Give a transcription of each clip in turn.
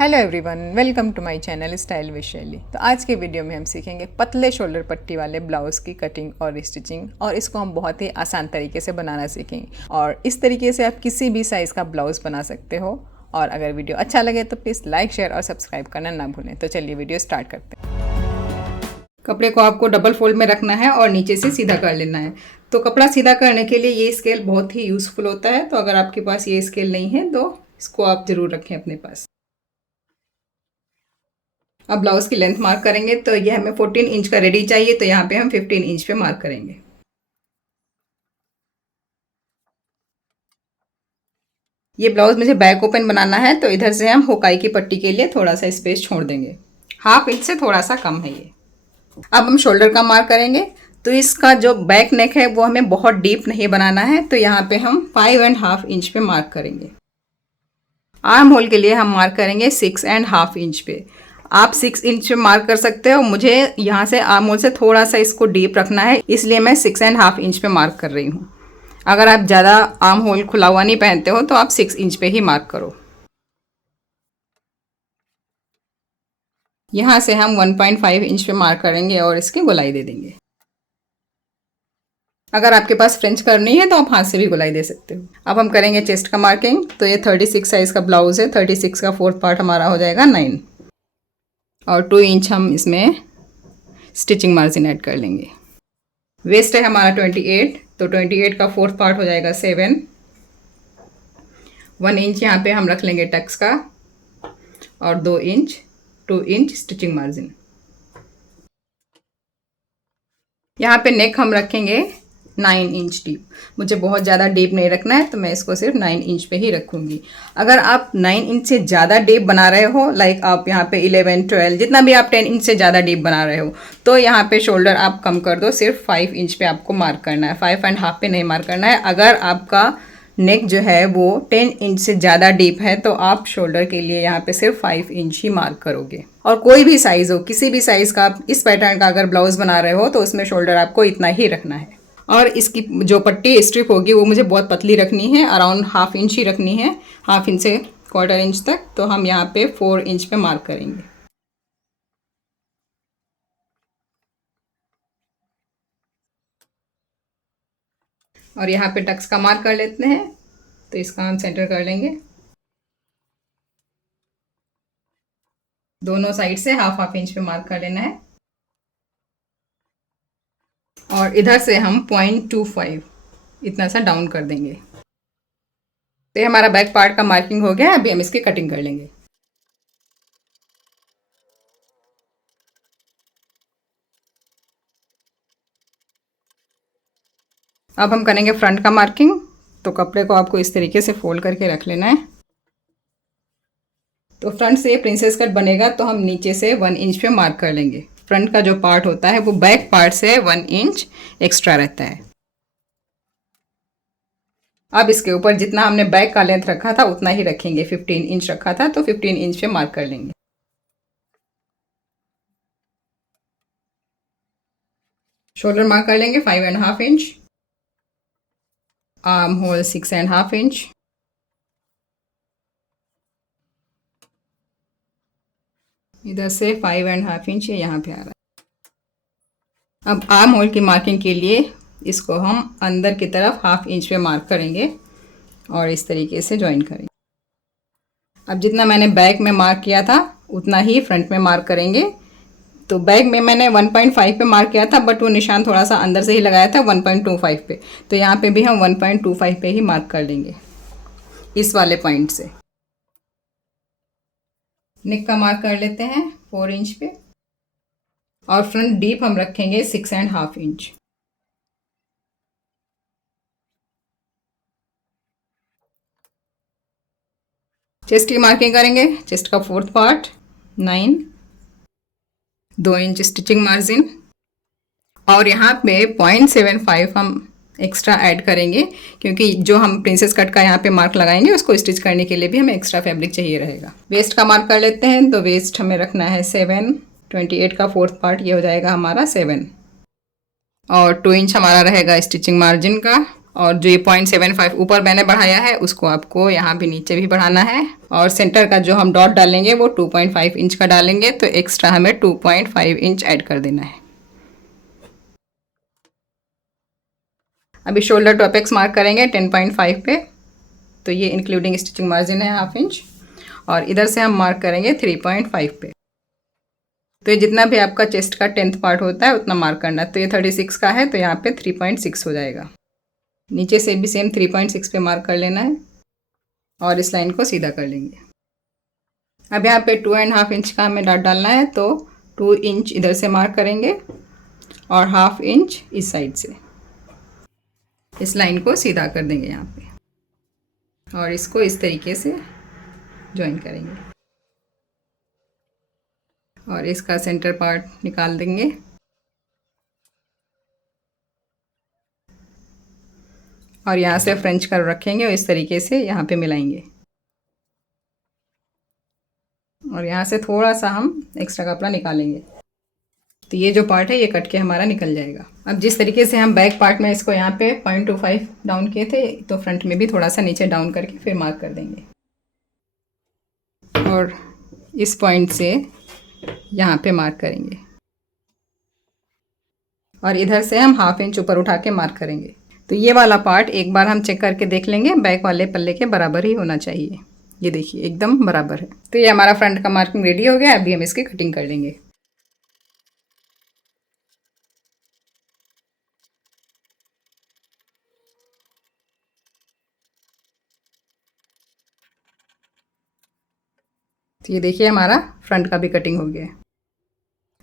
Hello everyone, welcome to my channel style with Shaili. तो आज के वीडियो में हम सीखेंगे पतले शोल्डर पट्टी वाले ब्लाउज़ की कटिंग और स्टिचिंग, और इसको हम बहुत ही आसान तरीके से बनाना सीखेंगे। और इस तरीके से आप किसी भी साइज़ का ब्लाउज़ बना सकते हो। और अगर वीडियो अच्छा लगे तो प्लीज़ लाइक, शेयर और सब्सक्राइब करना ना भूलें। तो चलिए वीडियो स्टार्ट करते हैं। कपड़े को आपको डबल फोल्ड में रखना है और नीचे से सीधा कर लेना है। तो कपड़ा सीधा करने के लिए ये स्केल बहुत ही यूज़फुल होता है। तो अगर आपके पास ये स्केल नहीं है तो इसको आप ज़रूर रखें अपने पास। अब ब्लाउज की लेंथ मार्क करेंगे। तो ये हमें 14 इंच का रेडी चाहिए, तो यहाँ पे हम 15 इंच पे मार्क करेंगे। ये ब्लाउज मुझे बैक ओपन बनाना है, तो इधर से हम हुकाई की पट्टी के लिए थोड़ा सा स्पेस छोड़ देंगे। हाफ इंच से थोड़ा सा कम है ये। अब हम शोल्डर का मार्क करेंगे। तो इसका जो बैक नेक है वो हमें बहुत डीप नहीं बनाना है, तो यहाँ पे हम 5.5 इंच पे मार्क करेंगे। आर्म होल के लिए हम मार्क करेंगे 6.5 इंच पे। आप 6 इंच पे मार्क कर सकते हो। मुझे यहाँ से आर्म होल से थोड़ा सा इसको डीप रखना है, इसलिए मैं 6.5 इंच पे मार्क कर रही हूँ। अगर आप ज़्यादा आर्म होल खुला हुआ नहीं पहनते हो तो आप 6 इंच पे ही मार्क करो। यहाँ से हम 1.5 इंच पे मार्क करेंगे और इसकी गोलाई दे देंगे। अगर आपके पास फ्रेंच कर्व नहीं है तो आप हाथ से भी गोलाई दे सकते हो। अब हम करेंगे चेस्ट का मार्किंग। तो ये 36 साइज़ का ब्लाउज है। 36 का 4th पार्ट हमारा हो जाएगा 9 और 2 इंच हम इसमें स्टिचिंग मार्जिन ऐड कर लेंगे। वेस्ट है हमारा 28, तो 28 का 4th पार्ट हो जाएगा 7। 1 इंच यहाँ पे हम रख लेंगे टक्स का और 2 इंच 2 इंच स्टिचिंग मार्जिन। यहाँ पे नेक हम रखेंगे 9 इंच डीप। मुझे बहुत ज़्यादा डीप नहीं रखना है, तो मैं इसको सिर्फ 9 इंच पे ही रखूँगी। अगर आप 9 इंच से ज़्यादा डीप बना रहे हो, लाइक आप यहाँ पे 11, 12, जितना भी आप 10 इंच से ज़्यादा डीप बना रहे हो, तो यहाँ पे शोल्डर आप कम कर दो। सिर्फ 5 इंच पे आपको मार्क करना है, 5.5 पे नहीं मार्क करना है। अगर आपका नेक जो है वो 10 इंच से ज़्यादा डीप है तो आप शोल्डर के लिए यहाँ पे सिर्फ 5 इंच ही मार्क करोगे। और कोई भी साइज़ हो, किसी भी साइज़ का आप इस पैटर्न का अगर ब्लाउज़ बना रहे हो तो उसमें शोल्डर आपको इतना ही रखना है। और इसकी जो पट्टी स्ट्रिप होगी वो मुझे बहुत पतली रखनी है, अराउंड हाफ इंच ही रखनी है, हाफ इंच से 1/4 इंच तक। तो हम यहाँ पे 4 इंच पे मार्क करेंगे। और यहाँ पे टक्स का मार्क कर लेते हैं, तो इसका हम सेंटर कर लेंगे। दोनों साइड से हाफ हाफ इंच पे मार्क कर लेना है। और इधर से हम 0.25 इतना सा डाउन कर देंगे। तो ये हमारा बैक पार्ट का मार्किंग हो गया। अभी हम इसकी कटिंग कर लेंगे। अब हम करेंगे फ्रंट का मार्किंग। तो कपड़े को आपको इस तरीके से फोल्ड करके रख लेना है। तो फ्रंट से प्रिंसेस कट बनेगा, तो हम नीचे से 1 इंच पे मार्क कर लेंगे। फ्रंट का जो पार्ट होता है वो बैक पार्ट से 1 इंच एक्स्ट्रा रहता है। अब इसके ऊपर जितना हमने बैक का लेंथ रखा था उतना ही रखेंगे। 15 इंच रखा था तो 15 इंच पे मार्क कर लेंगे। शोल्डर मार्क कर लेंगे 5.5 इंच, आर्म होल 6.5 इंच, इधर से 5.5 इंच ये यहाँ पे आ रहा है। अब आर्म होल की मार्किंग के लिए इसको हम अंदर की तरफ हाफ इंच पे मार्क करेंगे और इस तरीके से ज्वाइन करेंगे। अब जितना मैंने बैक में मार्क किया था उतना ही फ्रंट में मार्क करेंगे। तो बैक में मैंने 1.5 पे मार्क किया था, बट वो निशान थोड़ा सा अंदर से ही लगाया था 1.25 पे। तो यहाँ पे भी हम 1.25 पे ही मार्क कर लेंगे इस वाले पॉइंट से। नेक का मार्क कर लेते हैं 4 इंच पे और फ्रंट डीप हम रखेंगे 6.5 इंच। चेस्ट की मार्किंग करेंगे। चेस्ट का 4th part 9, 2 inch stitching margin और यहाँ पे 0.75 हम एक्स्ट्रा ऐड करेंगे, क्योंकि जो हम प्रिंसेस कट का यहाँ पे मार्क लगाएंगे उसको स्टिच करने के लिए भी हमें एक्स्ट्रा फैब्रिक चाहिए रहेगा। वेस्ट का मार्क कर लेते हैं। तो वेस्ट हमें रखना है 7। 28 का 4th पार्ट ये हो जाएगा हमारा 7 और 2 इंच हमारा रहेगा स्टिचिंग मार्जिन का और जो ये 0.75 ऊपर मैंने बढ़ाया है उसको आपको यहाँ भी नीचे भी बढ़ाना है। और सेंटर का जो हम डॉट डालेंगे वो 2.5 इंच का डालेंगे, तो एक्स्ट्रा हमें 2.5 इंच ऐड कर देना है। अभी शोल्डर टू अपेक्स मार्क करेंगे 10.5 पे, तो ये इंक्लूडिंग स्टिचिंग मार्जिन है 1/2 इंच। और इधर से हम मार्क करेंगे 3.5 पे। तो ये जितना भी आपका चेस्ट का 10th पार्ट होता है उतना मार्क करना है। तो ये 36 का है तो यहाँ पे 3.6 हो जाएगा। नीचे से भी सेम 3.6 पे मार्क कर लेना है और इस लाइन को सीधा कर लेंगे। अब यहाँ पे 2.5 इंच का हमें डॉट डालना है, तो 2 इंच इधर से मार्क करेंगे और 1/2 इंच इस साइड से इस लाइन को सीधा कर देंगे यहाँ पे और इसको इस तरीके से ज्वाइन करेंगे और इसका सेंटर पार्ट निकाल देंगे। और यहाँ से फ्रेंच कर्व रखेंगे और इस तरीके से यहाँ पे मिलाएंगे और यहाँ से थोड़ा सा हम एक्स्ट्रा कपड़ा निकालेंगे, तो ये जो पार्ट है ये कट के हमारा निकल जाएगा। अब जिस तरीके से हम बैक पार्ट में इसको यहाँ पे 0.25 डाउन किए थे, तो फ्रंट में भी थोड़ा सा नीचे डाउन करके फिर मार्क कर देंगे और इस पॉइंट से यहाँ पे मार्क करेंगे और इधर से हम 1/2 इंच ऊपर उठा के मार्क करेंगे। तो ये वाला पार्ट एक बार हम चेक करके देख लेंगे, बैक वाले पल्ले के बराबर ही होना चाहिए। ये देखिए एकदम बराबर है। तो ये हमारा फ्रंट का मार्किंग रेडी हो गया। अभी हम इसकी कटिंग कर लेंगे। तो ये देखिए हमारा फ्रंट का भी कटिंग हो गया है।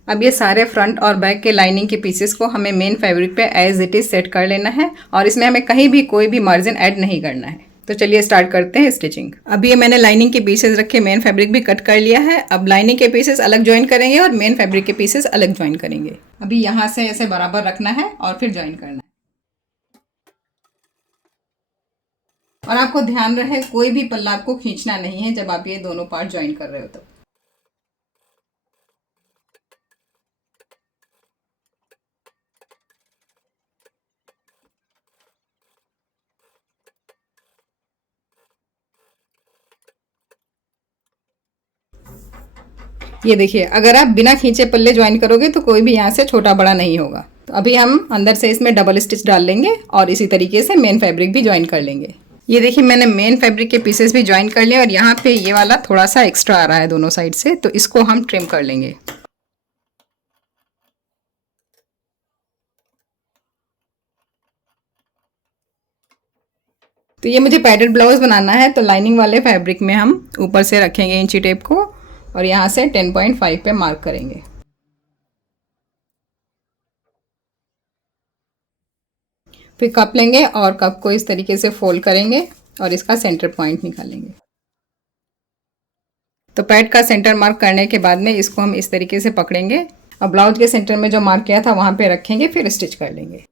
अब ये सारे फ्रंट और बैक के लाइनिंग के पीसेस को हमें मेन फैब्रिक पे एज इट इज़ सेट कर लेना है और इसमें हमें कहीं भी कोई भी मार्जिन ऐड नहीं करना है। तो चलिए स्टार्ट करते हैं स्टिचिंग। अब ये मैंने लाइनिंग के पीसेस रखे, मेन फैब्रिक भी कट कर लिया है। अब लाइनिंग के पीसेस अलग ज्वाइन करेंगे और मेन फैब्रिक के पीसेस अलग ज्वाइन करेंगे। अभी यहाँ से ऐसे बराबर रखना है और फिर ज्वाइन करना है। और आपको ध्यान रहे कोई भी पल्ला आपको खींचना नहीं है जब आप ये दोनों पार्ट ज्वाइन कर रहे हो तब। ये देखिए अगर आप बिना खींचे पल्ले ज्वाइन करोगे तो कोई भी यहाँ से छोटा बड़ा नहीं होगा। तो अभी हम अंदर से इसमें डबल स्टिच डाल लेंगे और इसी तरीके से मेन फैब्रिक भी ज्वाइन कर लेंगे। ये देखिए मैंने मेन फैब्रिक के पीसेस भी ज्वाइन कर लिए और यहाँ पे ये वाला थोड़ा सा एक्स्ट्रा आ रहा है दोनों साइड से, तो इसको हम ट्रिम कर लेंगे। तो ये मुझे पैडेड ब्लाउज बनाना है, तो लाइनिंग वाले फैब्रिक में हम ऊपर से रखेंगे इंची टेप को और यहाँ से 10.5 पे मार्क करेंगे। फिर कप लेंगे और कप को इस तरीके से फोल्ड करेंगे और इसका सेंटर पॉइंट निकालेंगे। तो पैड का सेंटर मार्क करने के बाद में इसको हम इस तरीके से पकड़ेंगे और ब्लाउज के सेंटर में जो मार्क किया था वहाँ पे रखेंगे, फिर स्टिच कर लेंगे।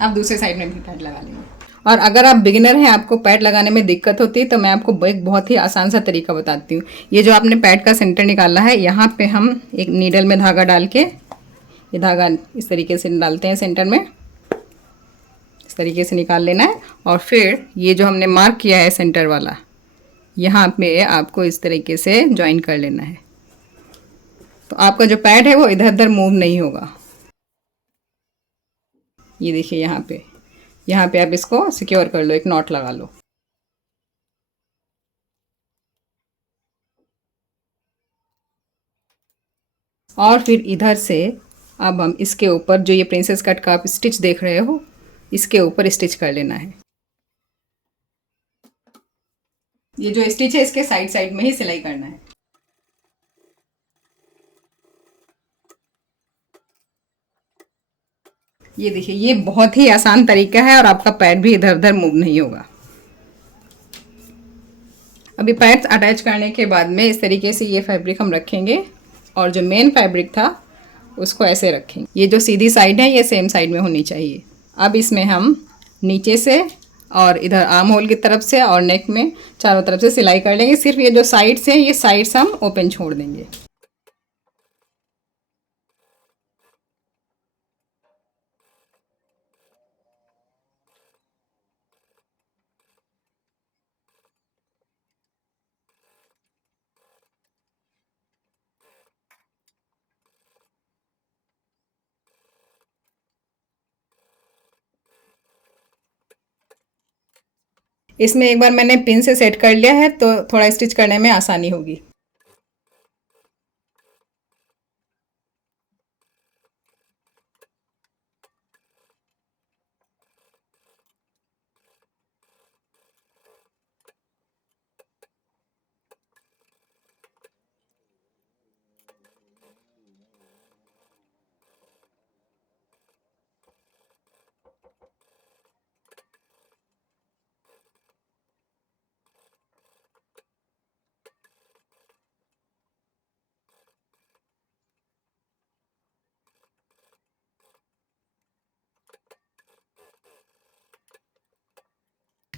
अब दूसरे साइड में भी पैड लगा लेंगे। और अगर आप बिगिनर हैं, आपको पैड लगाने में दिक्कत होती है, तो मैं आपको एक बहुत ही आसान सा तरीका बताती हूँ। ये जो आपने पैड का सेंटर निकाला है, यहाँ पे हम एक नीडल में धागा डाल के, ये धागा इस तरीके से डालते हैं सेंटर में, इस तरीके से निकाल लेना है। और फिर ये जो हमने मार्क किया है सेंटर वाला, यहाँ पे आपको इस तरीके से ज्वाइन कर लेना है। तो आपका जो पैड है वो इधर उधर मूव नहीं होगा। ये देखिए यहाँ पे आप इसको सिक्योर कर लो, एक नॉट लगा लो। और फिर इधर से अब हम इसके ऊपर जो ये प्रिंसेस कट का आप स्टिच देख रहे हो, इसके ऊपर स्टिच कर लेना है। ये जो स्टिच है इसके साइड साइड में ही सिलाई करना है। ये देखिए ये बहुत ही आसान तरीका है और आपका पैड भी इधर उधर मूव नहीं होगा। अभी पैड्स अटैच करने के बाद में इस तरीके से ये फैब्रिक हम रखेंगे और जो मेन फैब्रिक था उसको ऐसे रखेंगे। ये जो सीधी साइड है ये सेम साइड में होनी चाहिए। अब इसमें हम नीचे से और इधर आर्म होल की तरफ से और नेक में चारों तरफ से सिलाई कर लेंगे। सिर्फ ये जो साइड्स हैं ये साइड्स हम ओपन छोड़ देंगे। इसमें एक बार मैंने पिन से सेट कर लिया है तो थोड़ा स्टिच करने में आसानी होगी।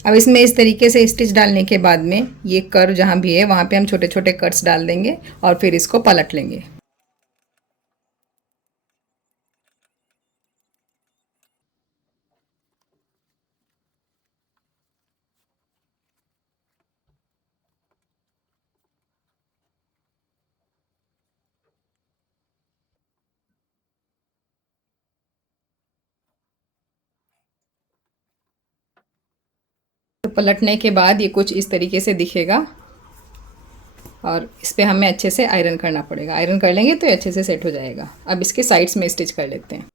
अब इसमें इस तरीके से स्टिच डालने के बाद में ये कर्व जहाँ भी है वहाँ पे हम छोटे छोटे कट्स डाल देंगे और फिर इसको पलट लेंगे। तो पलटने के बाद ये कुछ इस तरीके से दिखेगा और इस पर हमें अच्छे से आयरन करना पड़ेगा। आयरन कर लेंगे तो ये अच्छे से सेट हो जाएगा। अब इसके साइड्स में स्टिच कर लेते हैं।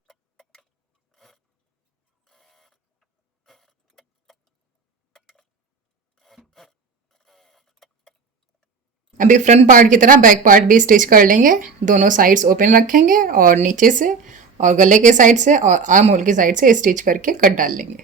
अभी फ्रंट पार्ट की तरह बैक पार्ट भी स्टिच कर लेंगे। दोनों साइड्स ओपन रखेंगे और नीचे से और गले के साइड से और आर्म होल की साइड से स्टिच करके कट डाल लेंगे।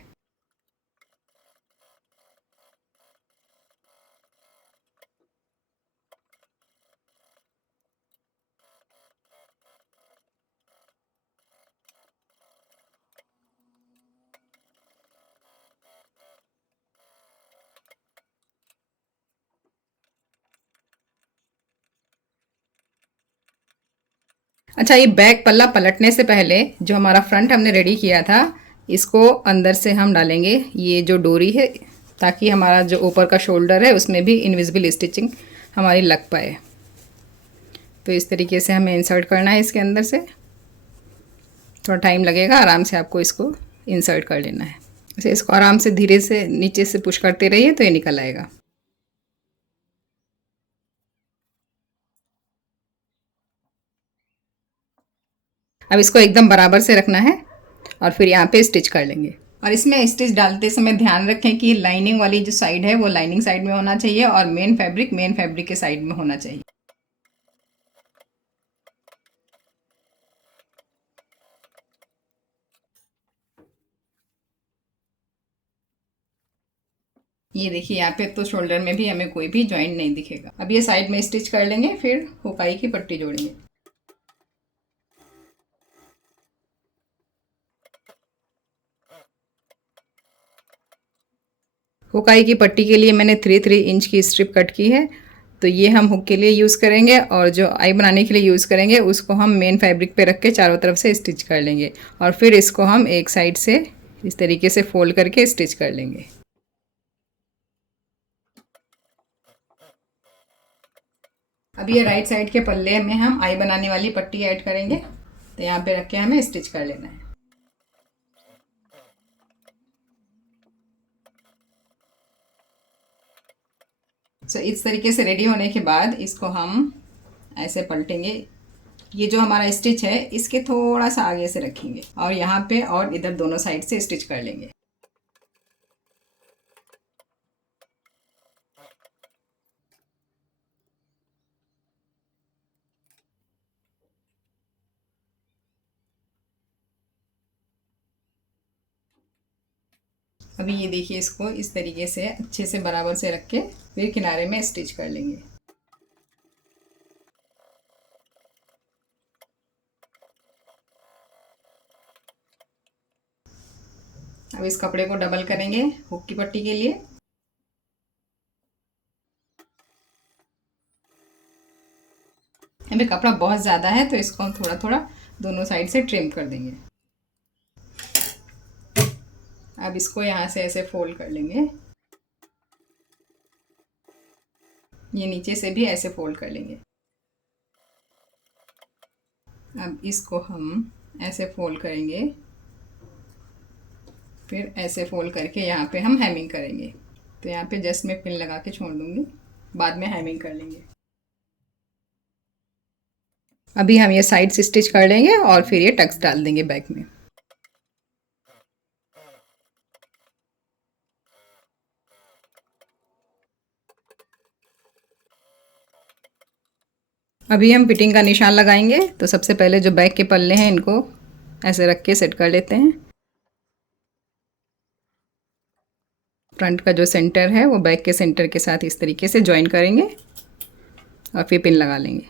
अच्छा, ये बैक पल्ला पलटने से पहले जो हमारा फ्रंट हमने रेडी किया था इसको अंदर से हम डालेंगे ये जो डोरी है, ताकि हमारा जो ऊपर का शोल्डर है उसमें भी इनविजिबल स्टिचिंग हमारी लग पाए। तो इस तरीके से हमें इंसर्ट करना है इसके अंदर से। थोड़ा टाइम लगेगा, आराम से आपको इसको इंसर्ट कर लेना है। ऐसे इसको आराम से धीरे से नीचे से पुश करते रहिए तो ये निकल आएगा। अब इसको एकदम बराबर से रखना है और फिर यहाँ पे स्टिच कर लेंगे। और इसमें स्टिच डालते समय ध्यान रखें कि लाइनिंग वाली जो साइड है वो लाइनिंग साइड में होना चाहिए और मेन फैब्रिक के साइड में होना चाहिए। ये देखिए यहाँ पे तो शोल्डर में भी हमें कोई भी जॉइंट नहीं दिखेगा। अब ये साइड में स्टिच कर लेंगे, फिर हुकाई की पट्टी जोड़ेंगे। हुकाई की पट्टी के लिए मैंने 3-3 इंच की स्ट्रिप कट की है। तो ये हम हुक के लिए यूज़ करेंगे और जो आई बनाने के लिए यूज़ करेंगे उसको हम मेन फैब्रिक पे रख के चारों तरफ से स्टिच कर लेंगे और फिर इसको हम एक साइड से इस तरीके से फोल्ड करके स्टिच कर लेंगे। अब ये राइट साइड के पल्ले में हम आई बनाने वाली पट्टी ऐड करेंगे। तो यहाँ पे रख के हमें स्टिच कर लेना है। इस तरीके से रेडी होने के बाद इसको हम ऐसे पलटेंगे। ये जो हमारा स्टिच है इसके थोड़ा सा आगे से रखेंगे और यहाँ पे और इधर दोनों साइड से स्टिच कर लेंगे। अभी ये देखिए, इसको इस तरीके से अच्छे से बराबर से रख के फिर किनारे में स्टिच कर लेंगे। अब इस कपड़े को डबल करेंगे हुक की पट्टी के लिए। अभी कपड़ा बहुत ज़्यादा है तो इसको हम थोड़ा थोड़ा दोनों साइड से ट्रिम कर देंगे। अब इसको यहाँ से ऐसे फोल्ड कर लेंगे, ये नीचे से भी ऐसे फोल्ड कर लेंगे। अब इसको हम ऐसे फोल्ड करेंगे, फिर ऐसे फोल्ड करके यहाँ पे हम हेमिंग करेंगे। तो यहाँ पे जस्ट मैं पिन लगा के छोड़ दूँगी, बाद में हेमिंग कर लेंगे। अभी हम ये साइड से स्टिच कर लेंगे और फिर ये टक्स डाल देंगे बैक में। अभी हम फिटिंग का निशान लगाएंगे। तो सबसे पहले जो बैक के पल्ले हैं इनको ऐसे रख के सेट कर लेते हैं। फ्रंट का जो सेंटर है वो बैक के सेंटर के साथ इस तरीके से जॉइन करेंगे और फिर पिन लगा लेंगे।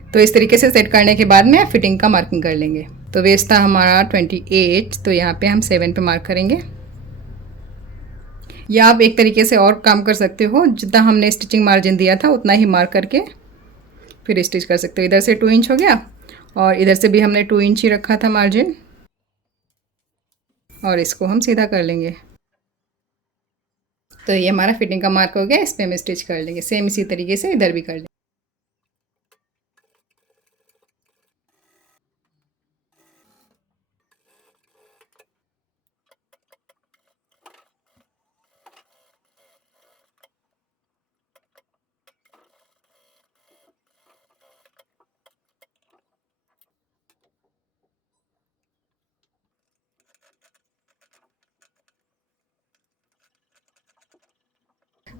तो इस तरीके से सेट करने के बाद में फिटिंग का मार्किंग कर लेंगे। तो वेस्ट था हमारा 28, तो यहाँ पे हम 7 पे मार्क करेंगे। या आप एक तरीके से और काम कर सकते हो, जितना हमने स्टिचिंग मार्जिन दिया था उतना ही मार्क करके फिर स्टिच कर सकते हो। इधर से 2 इंच हो गया और इधर से भी हमने 2 इंच ही रखा था मार्जिन, और इसको हम सीधा कर लेंगे। तो ये हमारा फिटिंग का मार्क हो गया, इस पर हम स्टिच कर लेंगे। सेम इसी तरीके से इधर भी कर लेंगे।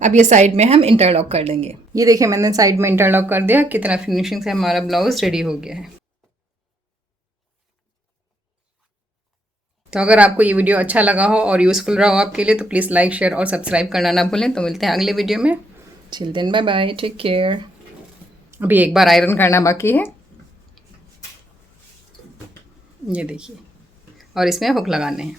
अब ये साइड में हम इंटरलॉक कर देंगे। ये देखिए मैंने साइड में इंटरलॉक कर दिया। कितना फिनिशिंग से हमारा ब्लाउज रेडी हो गया है। तो अगर आपको ये वीडियो अच्छा लगा हो और यूज़फुल रहा हो आपके लिए तो प्लीज़ लाइक, शेयर और सब्सक्राइब करना ना भूलें। तो मिलते हैं अगले वीडियो में। Till then, bye bye, take care. अभी एक बार आयरन करना बाकी है, ये देखिए, और इसमें हुक लगाने हैं।